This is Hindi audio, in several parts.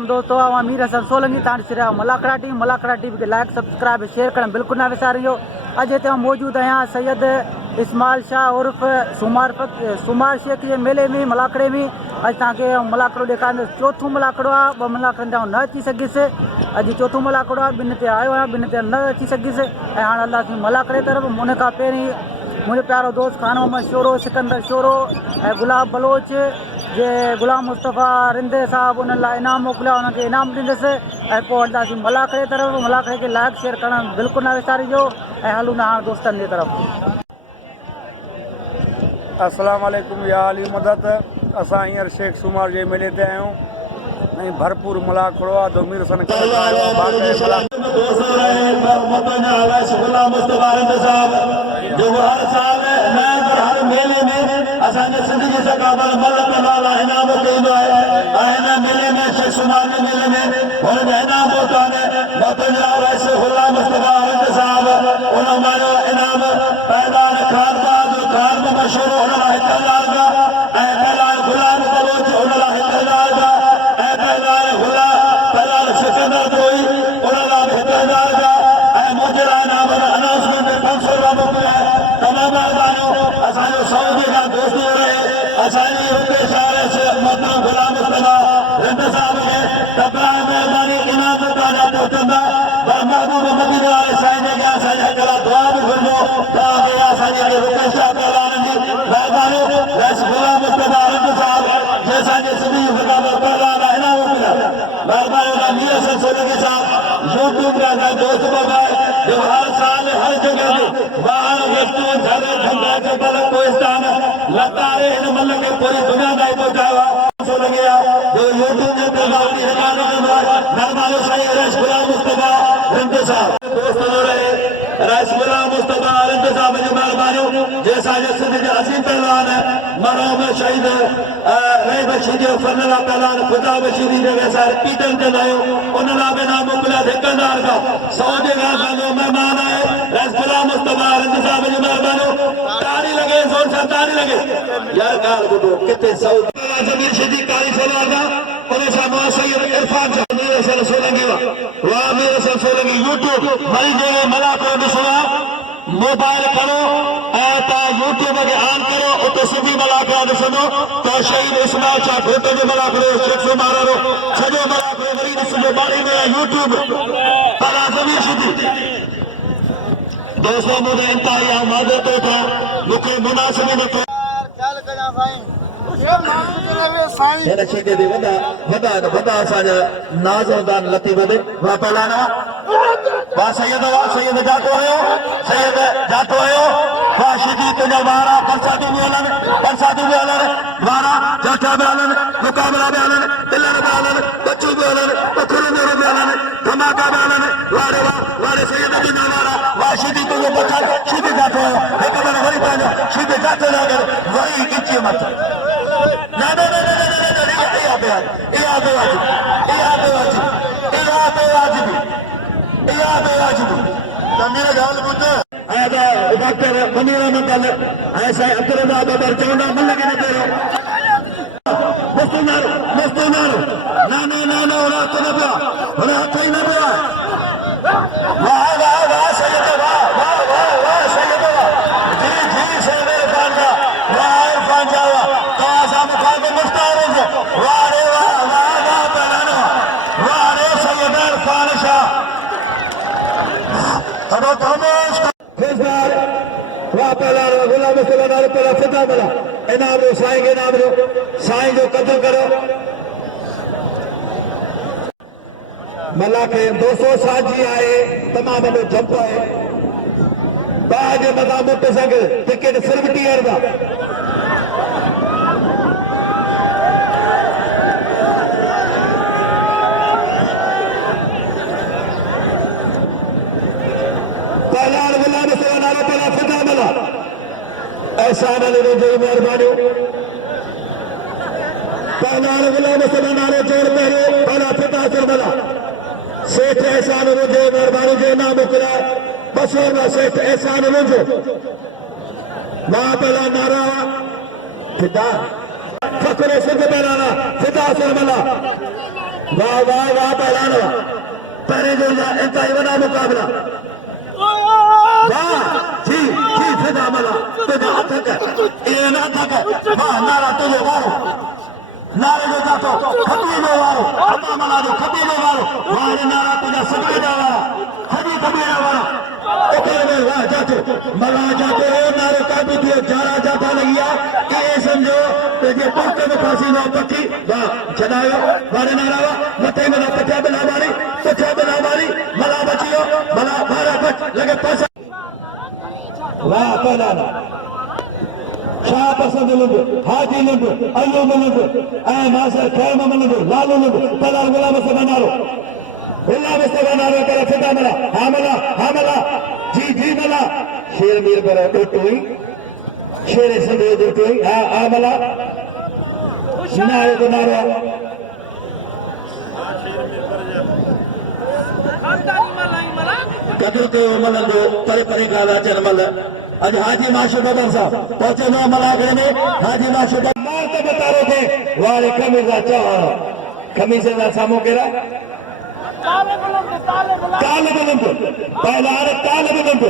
अलैकुम दोस्तों, अमीर हसन सोलंकी तान सिरा मलाकड़ा टीवी के लाइक सब्सक्राइब शेयर करना बिल्कुल ना विसारियो। अज इतने मौजूद आया सैयद इस्माइल शाह उर्फ सुमार शेख जे मेले में मलाकड़े में। अज तक मलाकड़ो देखा चौथों मलाकड़ो आहे। 2 मलाकड़नि न अची सघियुसि। अज चौथों मलाकड़ो आहे। 2 ते आयो आहियां, 2 ते न अची सघियुसि। ऐं हाणे हलंदासीं मलाकड़े तरफ़। उन खां पहिरीं मुझे प्यारो दोस्त खान मोहम्मद शोरो, सिकंदर शोरो ऐं गुलाब बलोच जे गुलाम मुस्तफ़ा रिंदे साहब उन लाइ इनाम मोकिलिया, उनखे इनाम ॾींदुसि। ऐं पोइ हलंदासीं मलाकड़े तरफ़। मलाकड़े खे लाइक शेयर करणु बिल्कुलु न विसारिजो। ऐं हलूं था हाणे दोस्तनि जे तरफ़। अस्सलाम वालेकुम या अली मदद। असां हींअर शेख सुमार जे मेले ते आहियूं ऐं भरपूर मलाकड़ो आहे। मीर सन यूट्यूब दोस्त बगाए जो हर साल हर जगह लतारे इन मल के पूरी दुनिया ताईं पहुचायो जो यूट्यूब जे मुस्तफा रिंद साहब दोस्त रहे मुस्तफा रिंद साहब जी महिरबानियूं जे असांजे सिंध जे असीम पहलवान मरहूम शहीद रही बशीद फनला पहलवान खुदा बशीदी जे असां पीटन ते आहियूं उन लाइ बि इनाम मोकिलिया। ठेकेदार खां 100 जे खां महिमान आहे रसगुल्ला मुस्तफा रिंद साहब जी महिरबानियूं। ताड़ी लगे जोर सां ताड़ी लगे यार कार ॿुधो किथे सऊदी जमीर शदी कारी फलवागा उन सां मां सैयद इरफान साहब मीर हसन सोलंकी वाह मीर हसन सोलंकी यूट्यूब मरी जगह मलाकड़ो ॾिसो मोबाइल खणो ऐं तव्हां यूट्यूब खे ऑन करो उते सिंधी मलाकड़ा ॾिसंदो त शहीद इस्माइल शाह घोट जो मलाकड़ो शेख सुमार वारो सॼो मलाकड़ो वरी ॾिसजो बाड़ी में यूट्यूब भला ज़मीर शदी दोस्तों मुझे इंतहाई मदद था मुझे मुनासिब नथो नाज़ोदान लती वधे वाह पहलाना वाह सैयद जातो आयो वाह शिदी तुझा वारा परसादी भी हलन वारा जाठा भी हलन मुकाबला भी हलन दिलर भी हलन बच्चू भी हलन पत्थर भी हलन धमाका भी हलन वारे सैयद जी वारा वाह शिदी तुझे बच्चा शिदी जातो आयो एक बार वरी पाना शिदी जातो लगे वरी किची मत ना मेरा गाल बुद्ध डॉक्टर मनीरा मंडल ऐसा अब्दुल्ला बाबर चौंडा मन लगे न करो मस्तो ना ओरा तो न पिया ओरा हाथ ही न पिया वाह सैयद वाह सैयद जी सैयद इरफान का वाह इरफान जावा तो आसा मुखाब मुस्तार हो वाह पहलाना वाह रे सैयद इरफान शाह तनो तमोश फेसबार वाह पहलाना गुलाम मुस्तफा नाल पहला फिदा बला इनाम रो साईं के नाम रो साईं जो कदर करो मला के 200 साजी आए तमाम वॾो जंप आहे बाज मदा मुट सघ टिकट सिर्फ 30 रुपया पहलान गुलाम मुस्तफा नाल पहला फिदा बला ऐसा वाले जो मेहरबानी पहलान गुलाम मुस्तफा नाल जोड़ पहले पहला फिदा बला सेठ एहसान रुझे मेहरबानी जो इनाम मोकिलिया 200 रुपया सेठ एहसान रुझो मां पहला नारा फिदा फखरे सिंध पहलाना फिदा सरमला वाह वाह वाह पहलवान पहले जो इंतहाई बना मुकाबला वाह जी जी फिदा मला तुझा थक ये ना थक वाह नारा तुझे वारो नारे जो जातो खती जो वारो खता मला जो खती जो वारो वाह नारा तुझा सभी जो वारा खती कबीरा वारा ओके में वाह जातो मला जातो नारे का भी दियो जारा जाता लगिया कि ये समझो तो ये पक्के में फांसी ना पक्की वाह चलायो वारे नारा वाह मते में ना पक्का बिना मारी मला बचियो मला भारा बच लगे पैसा वाह पहला शाह पसंद लुंड हाजी लुंड अयूब लुंड ऐ मासर खैम लुंड लालू लुंड पहला गुलाम से बनारो करे फिदा मला हमला जी जी मला शेर मीर पर टोई शेर संदे टोई आ मला नारे को नारो कदर के मलंदो परे परे गाला चरमल आज हाजी माशूद बबर साहब पहुंचे ना मलागरे में हाजी माशूद मार तो बता रहे थे वाले कमीजा चाह कमीजे ना सामो केरा काले बुलंद पहलवान काले बुलंद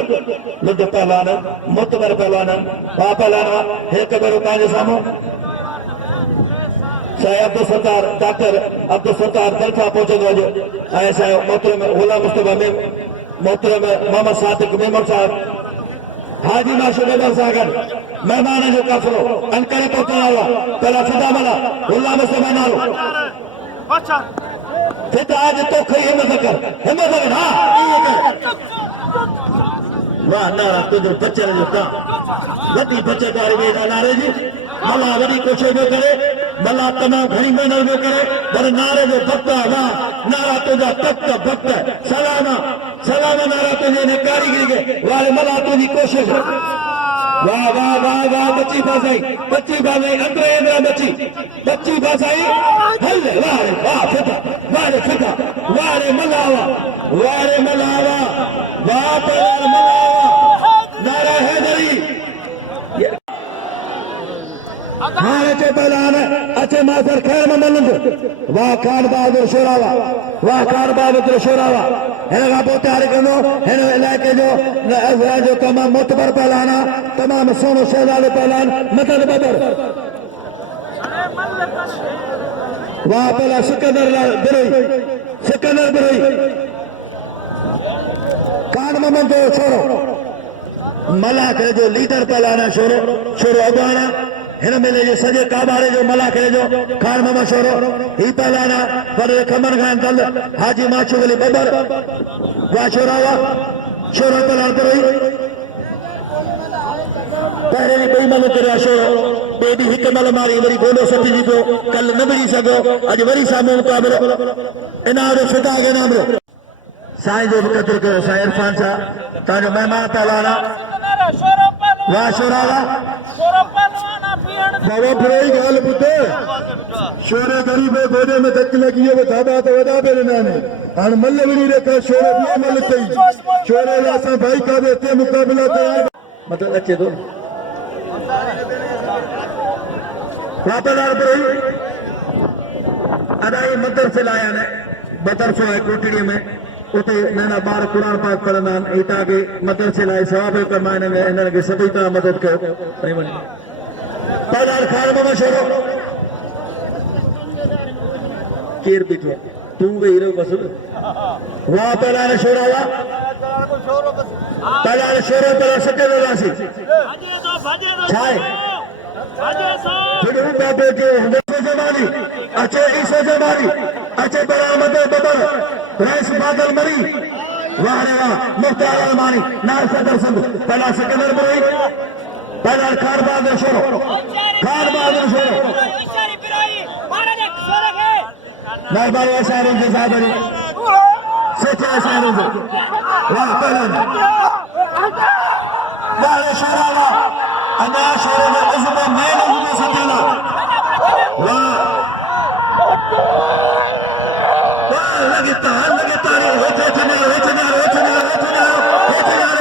लुद पहलवान मुतबर पहलवान पा पहलवान हे कबर काजे सामो साहब अब्दुल सत्तार डॉक्टर अब्दुल सत्तार दरखा पहुंचे जो ऐसा मोहतरम गुलाम मुस्तफा में मोहतरम मोहम्मद सादिक मेमन साहब हाजी माशूद बबर सागर मेहमान जो काफलो अनकरे पहुंचने वाला पहला फिदा मला गुलाम मुस्तफा नालो फिर आज तो खई हिम्मत कर हाँ ये कर वाह नारा तुझो बच्चे जो का वॾी बचतदारी में नारे जी मला वॾी कोशिश में करे मला तमाम घणी मेहनत में करे पर नारे जो भक्त वाह नारा तुझा तख्त भक्त सलामा नारा तुझे ने कारीगरी के वाले मला तुझी कोशिश वाह वाह वाह वाह बच्ची फसाई अंदर बच्ची फसाई हल वाह फिदा वारे मलावा वाह पर मलावा नारा हैदरी हाँ अच्छे पहलवान अच्छे मासर खैर ममलंद वाह खान बहादुर शोरावा हिन खां पोइ तयारी कंदो हिन इलाइक़े जो तमामु मोतबर पहलवान तमामु सुहिणो शहज़ादो पहलवान मदद बदर वाह पहला सिकंदर बिरोई खान मोहम्मद जो छोरो मलाख जो लीडर पहलवान छोरो अगवाना हिन मेले जो सॼे काबारे जो मलाख जो खान मोहम्मद छोरो ही पहलवान पर खमन खान दल हाजी माशूद अली बबर वाह छोरो पहलवान बिरोई पहले भी कोई मल कर छोरो ॿिए ॾींहुं हिकु मल मारी वरी गोलो सटिजी पियो कल न मिली सघो अॼु वरी साम्हूं मुक़ाबिलो इनाम जो फिदा के नाम साईं जो बि क़दुरु कयो साईं इरफान साहब तव्हांजो महिमान पहलवान वाह शोरावा बाबा फिरोई ॻाल्हि ॿुधो शोरे ग़रीब गोॾे में धक लॻी वियो धाबा त वॾा बि ॾिना आहिनि हाणे मल विड़ी रेखा शोरे ॿियो मल अथई शोरे लाइ असां भाई काॾे हिते मुक़ाबिला तयार मतिलबु अचे थो वापदार फिरोई अदाई मदरसे लाइ आहिनि मदरसो आहे कोटड़ीअ में उते नंढा ॿार क़ुर पाक पढ़ंदा आहिनि ऐं तव्हांखे मदरसे लाइ सवाब कमाइण में हिननि खे सभई तव्हां मदद कयो पहलवान खान मोहम्मद छोरो केर बीठो तूं वेही रहो बस वाह पहलवान छोरा पहलवान छोरो पर सिकंदरासी छा आहे बाबे के जमानी अचे ईसो जमानी अचे बरामद बबर रईस बादल मरी वाह रे वाह मुख्तार अलमानी नार सदर संध पहला सिकंदर बिरोई पहला खान बहादुर छोरो मेहरबानी असां जे साहब जी सच्चा असां वाह पहलवान वाह शोरा अना शोरे में उज़्म मेन उज़्म सतेला वाह लगे तारी होते चना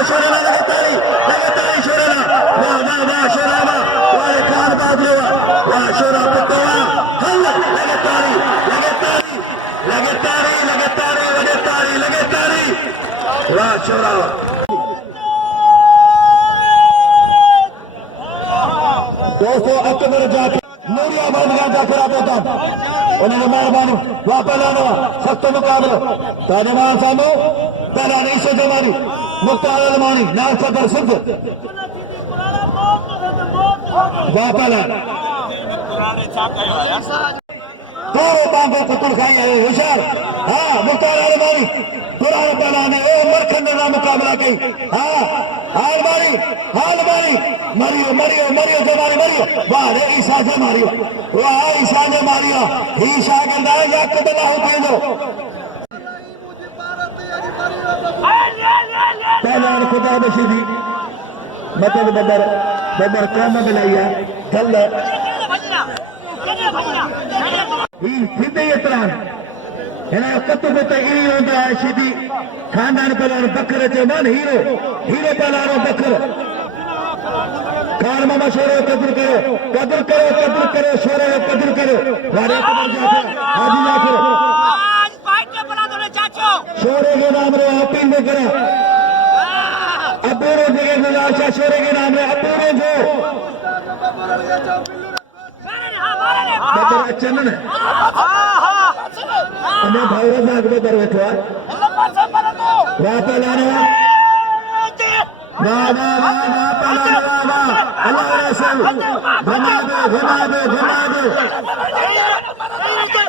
शोरा लगे तारी शोरा वाह शोरा वाह खान बहादुर वाह शोरा पकवा हल लगे तारी दोस्तों अकबर जाके नूरिया मानगा जाकर आता उन्होंने मेहरबानी वहां पहलाना सख्त मुकाबला ताजमान सामो पहला नहीं से जमानी मुख्तार अलमानी नाल सदर सिद्ध वहां पहला दोनों बांगों को तुलखाई है होशियार हाँ मुख्तार अलमानी पुराने पहलाने ओ मरखंड का मुकाबला की हाँ अलमानी मरियो मरियो मरियो जमानी मरियो वाह रे ईसा जमारियो वाह ईसा जमारियो ही शागिर्द या कुबला हो पेंदो पहलान खुदा बशीदी मतलब बबर काम मिलाइया गल ही फिदे इतरान है ना कतुब तगीरी होता है सीधी खानदान पहलान बकर चमान हीरो पहलानो बकर कार मामा शोरे कदर करो शोरे कदर करो वारे कदर जाफर हाजी जाफर आज फाइट के बना दो चाचो शोरे के नाम रे अपील में करा अपूरो जगह में आशा शोरे के नाम रे अपूरो जो बदर अच्छा ना हमें भाईरा साहब को कर बैठो वाह पहलाने वाह अल्लाह रसूल घुमा दो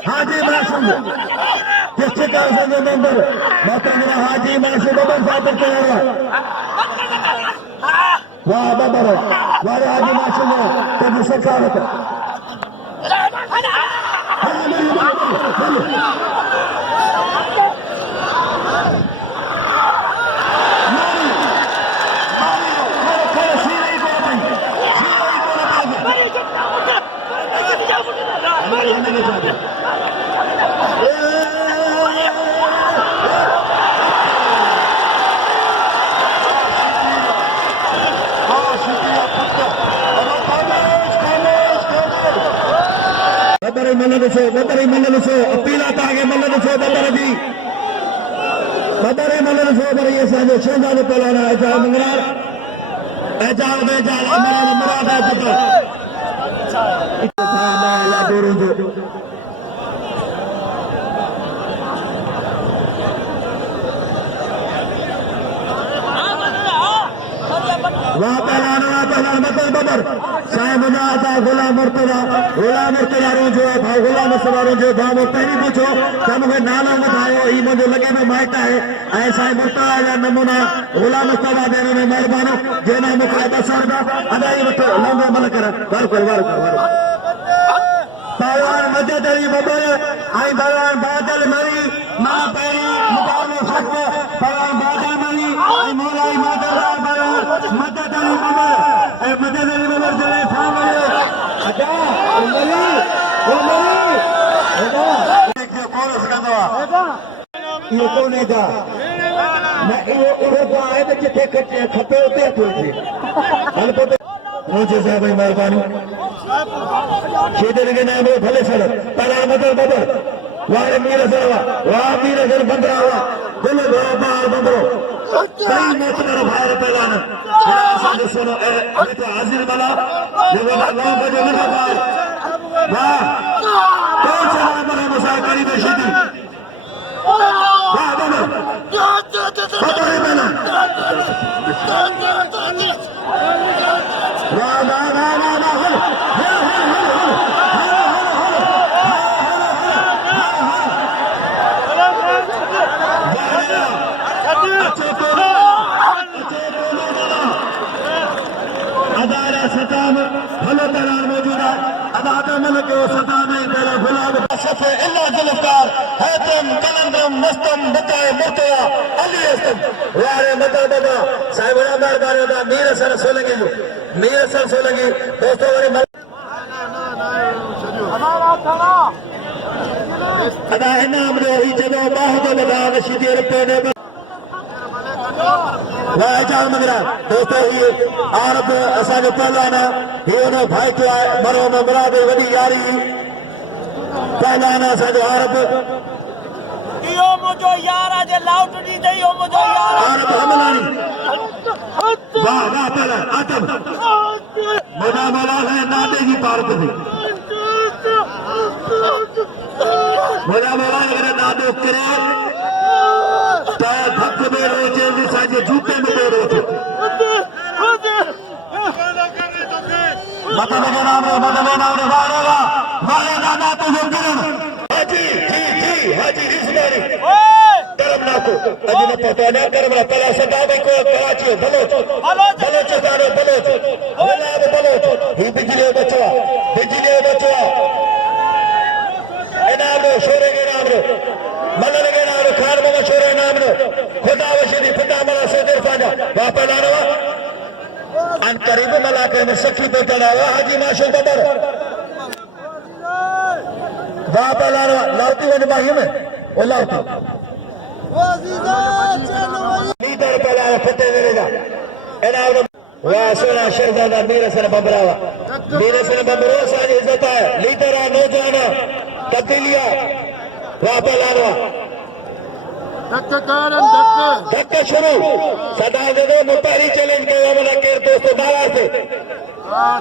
हाजी मासूम किसके कारण से नंबर माता मेरा हाजी मासूम बबर साहब को वाह बबर वाह हाजी मासूम तो मुझसे क्या होता बदरी मल्लसो अपील आता है मल्लसो बदर जी बदरी मल्लसो बदर ये साजो शहजाद पहलाना ऐसा मंगरार ऐसा मेरा मुराद है पुत्र माला दुरुद वाह पहलाना मतलब बदर साहब मुजाहिदा गुलाम मुर्तजा रोजो भाई गुलाम सवारो जो भाव पहिरीं पूछो त मूंखे नालो ॿुधायो ही मुंहिंजो लॻे में माइट आहे ऐं साईं मुर्तजा जा नमूना गुलाम मुस्तफा ॾियण में महिरबानी जंहिं मूंखे 200 रुपया अदाई वठो लंबो मल कर पहलवान मदद अली बबर ऐं पहलवान बादल मरी मां पहिरीं मुक़ाबिलो ख़त्म पहलवान बादल मरी ऐं मौलाई मादरदार पहलवान मदद अली बबर ऐं मदद अली बबर जॾहिं साम्हूं अदा उमरी इहो कोन्हे का न इहो आहे त जिथे खपे उते थो अचे हल पोइ मुंहिंजे साहिब जी महिरबानी शीदर के नाम भले सर पहला बदल बदल वाह मीर सर वाह मीर सर बंदरा हुआ दिल बार बंदरो सही मैच करो भाई पहलान सारे सुनो ए तो हाजिर वाला जो ना गांव का जो ना भाई वाह कौन सा हमारे मुसार करीब शीदी वाह बंदर बंदर पहला वाह वाह वाह वाह सताम भलो तलार मौजूद है अदा मन के सता में तेरा गुलाब सफे इल्ला जुल्फकार है तुम कलंदम मस्तम बताए मुर्तया अली अस्तम वारे मता बाबा साहिब रामदार बारे दा मीर सर सोलंगी दोस्तों वारे अदा इनाम रे ही जगह बाहुदो लगा रशीदी रुपए ने दोस्तों ये आरब असांजो पहलवान ही उन भाई को आहे मरो में मुराद वॾी यारी पहलवान असांजो आरब इहो मुंहिंजो यार आहे जे लाउट ॾींदे इहो मुंहिंजो यार आरब हमलानी वाह वाह पहलवान आतम मुदा मौला है ना पार्क थी मोला मोला अगर नादो करे तो धक्क में रोचे साजे जूते में रोचे मतलब नाम वाले दादा तो किरण हाजी जी जी हाजी रिश्तेदारी कर्म ना को अजन पता ना कर्म ना पहला सदा में को कराची बलोच बलोचिस्तान बलोच गुलाब बलोच ही बिजली बचवा इनाम रो शोरे के नाम रो मलन के नाम रो खान बाबा शोरे नाम रो खुदा वशीदी फिदा मला सदर साजा वापस लाना अन करीब मलाके में सखी पे चलावा हाजी माशूक बबर वापस लाना लाउती वन बाही में वो लाउती लीडर पहला फते देगा इनाम वाह सोना शहजादा मेरे सर बबरावा मेरे सर बबरो सारी इज्जत है लीडर आ नौजवान तब्दीलिया वापस लाना धक्का शुरू सदा दे दो मुतारी चैलेंज के वाला केर दोस्तों दावा से वाह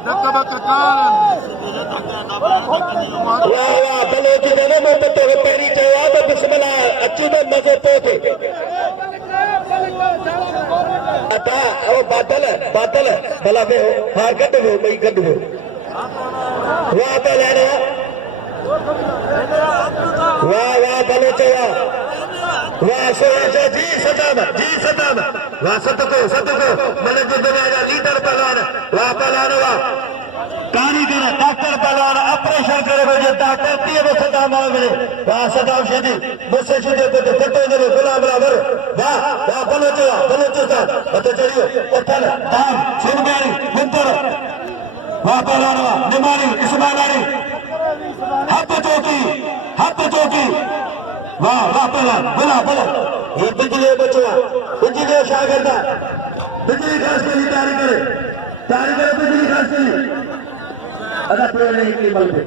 वाह बलोच दे दो मुततो पैरी चवा तो बिस्मिल्लाह अच्छी तो मजे पोते अता वो बादल है भला बे हार कट वो भाई कट वो वाह पहले वाह वाह बलोच वाह सोचा जी सदाम वाह सतको मैंने जो बनाया लीडर पहलवान वाह पहलवान वाह कारीगर डॉक्टर पहलवान ऑपरेशन करे मुझे डॉक्टर दिए वो सदाम आवे वाह सदाम शेदी मुझसे शुद्ध को तो फटो दे गुलाम बराबर वाह वाह बलोचिस्तान बता चलियो उठल दाम सुनगारी मुंतर वाह पहलवान वाह निमानी इस्माइलानी हाथ चौकी वाह वाह पहलवान बोला ये बिजली बचवा बिजली शागिर्दा बिजली खास के लिए तैयारी करे बिजली खास के लिए अदा प्रेम नहीं निकली बल पे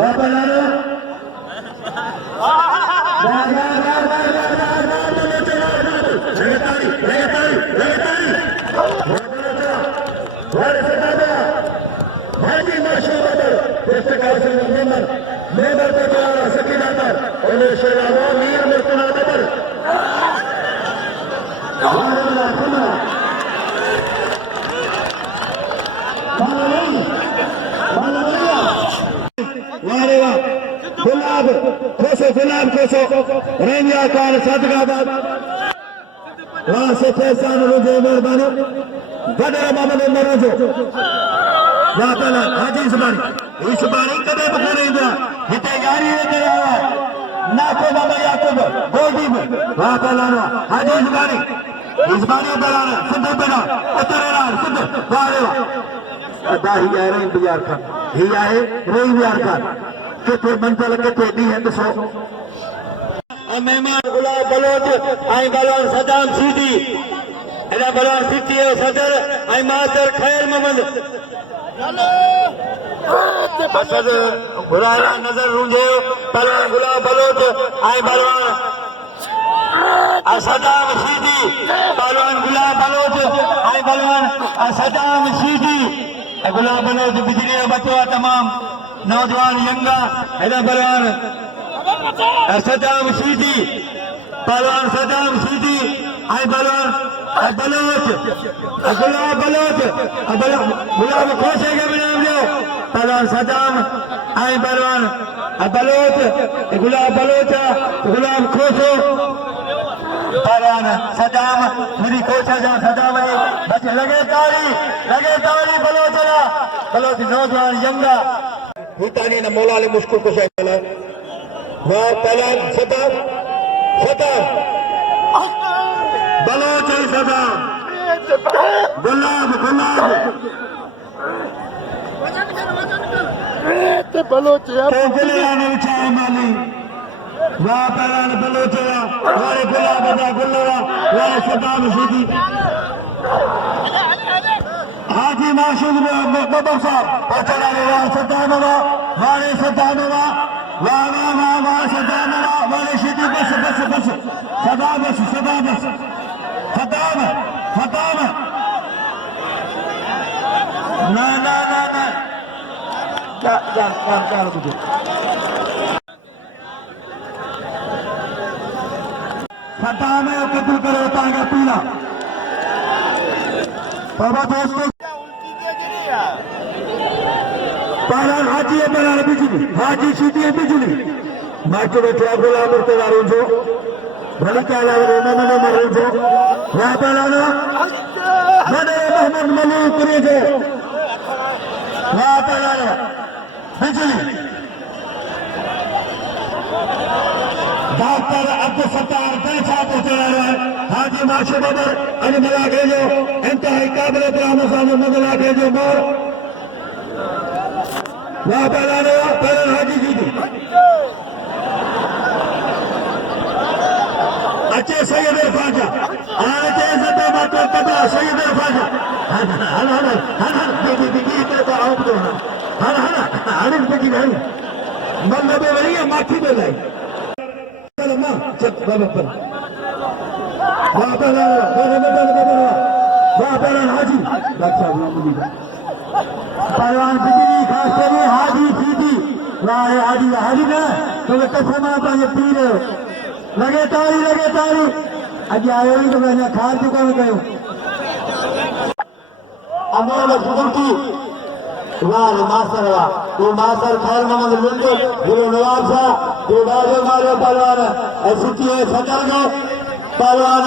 वाह पहलवान भाजी माशूक मेंबर पे द्वारा सकीना पर उन्हें शेरावा मीर मुर्तजा बबर वारे वाह गुलाब खोसो रेंजिया कान सदकाबाद वाह से फैसान रुझे मेहरबानी बदर मोहम्मद मरोजो वाह पहला हाजी इस्मानी कदे बखरे इंदा हिते यारी ने तेरा नाको बाबा याकूब गोदीब वाह पहलाना हाजी इस्मानी पहलाना सिद्ध पहला उतरेला सिद्ध वारे वाह अदा ही आए रे इंतजार का ही आए रे इंतजार का किथे मंजिल किथे दी है दसो मेहमान गुलाब बलोच आई बलवान सदाम सीधी एदा बलवान सिटी सदर आई मास्टर खैर मोहम्मद असद बुराया नजर रूंझे पहलवान गुलाब बलोच आई बलवान सदाम सीधी पहलवान गुलाब बलोच आई बलवान सदाम सीधी गुलाब बलोच बिजली बचवा तमाम नौजवान यंगा एदा बलवान सदाम सीधी पहलवान सदाम सीधी आई बलवान बलोच गुलाब बलोच गुलाब खोसे के नाम लो पहलवान सदाम आई पहलवान बलोच गुलाब बलोच गुलाब खोसो पहलवान सदाम मेरी खोसा जा सदाम बस लगे ताली बलोच नौजवान यंगा भूतानी ने मौला ने मुश्किल को शायद वाह पहलवान सदाम बलोच सदाम गुलाब बलोच माली वाह पहलवान बलोच वाले गुलाब वाले सदाम सीधी हाजी माशूक बबर साहब पहुंचाने वाले सदाम वाले सदाम वाह सदाम वाले सीधी बस सदाम ना क्या मुझे खड्डा में कबूल करो तांगा पीला बाबा दोस्तों उल्टी दे गिरी यार पहला हाजी है पहला बिजली हाजी सीधी है बिजली मास्टर बैठा गोला मुर्तजा रोजो भली क्या लग रहा है मैंने रोजो वहां पहला ना मैंने मोहम्मद मलिक रोजो वहां पहला ना बिजली डॉक्टर अब्दुल सत्तार पैसा पहुंचा रहा है हाजी माशे बदर अली मला भेजो इंतहाई काबिल एहतराम सामने मदला भेजो मोर वहां पहला हाजी जी थी अच्छे सैयद ख्वाजा आने सदा मात्र पता सैयद ख्वाजा हन हन हन हन दी तो आउट दो हन हन हन बेटी नहीं मन में वही है माथी में लाई मां चल बाबा पर वहां पहला हाजी डॉक्टर मुझे पहलवान बिजली खास करी हाजी सीधी वाह हाजी हाजी ने तो कसमा पाए पीर लगे तारी अज आयो तो मैंने खार चुका में कयो अमोल बुजुर्गी वाह मास्टर वाह तो मास्टर खैर मोहम्मद लुंडो गुरु नवाब साहब जो बाजो मारो पहलवान ऐसी सटर गए पहलवान